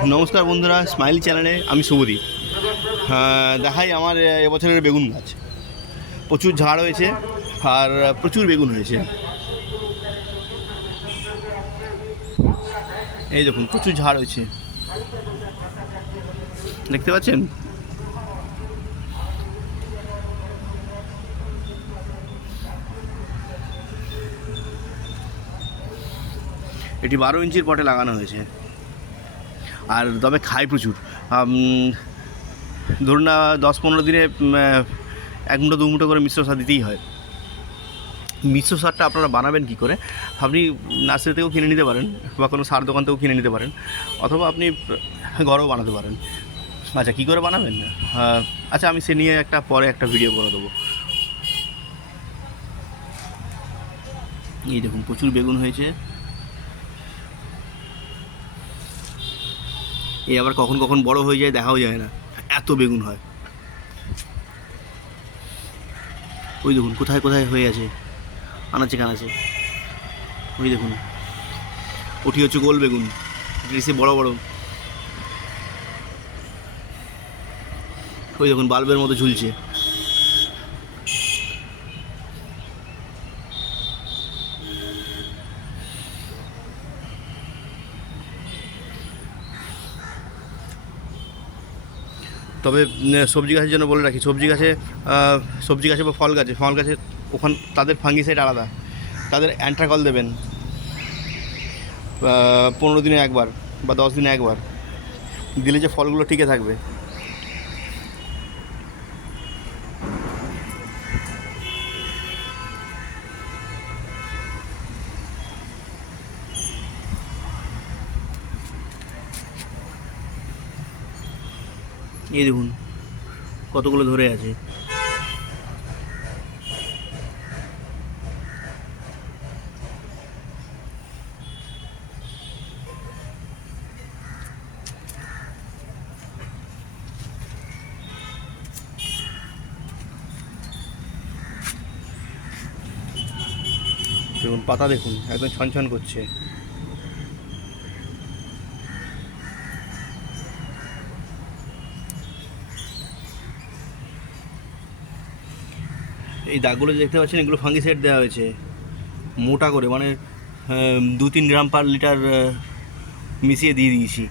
নমস্কার বন্ধুরা, স্মাইল চ্যানেলে আমি শুভদীপ। দেখাই আমার এবছরের বেগুন গাছ। প্রচুর ঝাড় হয়েছে আর প্রচুর বেগুন হয়েছে। এই দেখুন, প্রচুর ঝাড় হয়েছে, দেখতে পাচ্ছেন? এটি 12 ইঞ্চির পটে লাগানো হয়েছে। আর তবে খায় প্রচুর। ধরুন না, 10-15 দিনে 1 মুঠো 2 মুঠো করে মিশ্র সার দিতেই হয়। মিশ্র সারটা আপনারা বানাবেন কী করে? আপনি নার্সারি থেকেও কিনে নিতে পারেন বা কোনো সার দোকান থেকেও কিনে নিতে পারেন, অথবা আপনি ঘরেও বানাতে পারেন। আচ্ছা, কী করে বানাবেন? আচ্ছা, আমি সে নিয়ে পরে একটা ভিডিও করে দেবো। এই দেখুন, প্রচুর বেগুন হয়েছে। এই আবার কখন কখন বড় হয়ে যায় দেখাও যায় না, এত বেগুন হয়। ওই দেখুন কোথায় কোথায় হয়ে আছে, আনাচে কানাচে। ওই দেখুন, ওটি হচ্ছে গোল বেগুন, এসে বড় বড়। ওই দেখুন, বাল্বের মতো ঝুলছে। তবে সবজি গাছের জন্য বলে রাখি, সবজি গাছে বা ফল গাছে ওখান তাদের ফাঙ্গিসাইড আলাদা। তাদের অ্যান্ট্রাকল দেবেন 15 দিনে একবার বা 10 দিনে একবার, দিলে যে ফলগুলো টিকে থাকবে। এই দেখুন কতগুলো ধরে আছে। দেখুন পাতা, দেখুন একদম ছনছন করছে। এই দাগগুলো দেখতে পাচ্ছেন, এগুলো ফাঙ্গিসাইড দেওয়া হয়েছে মোটা করে, মানে 2-3 গ্রাম পার লিটার মিশিয়ে দিয়ে দিয়েছি।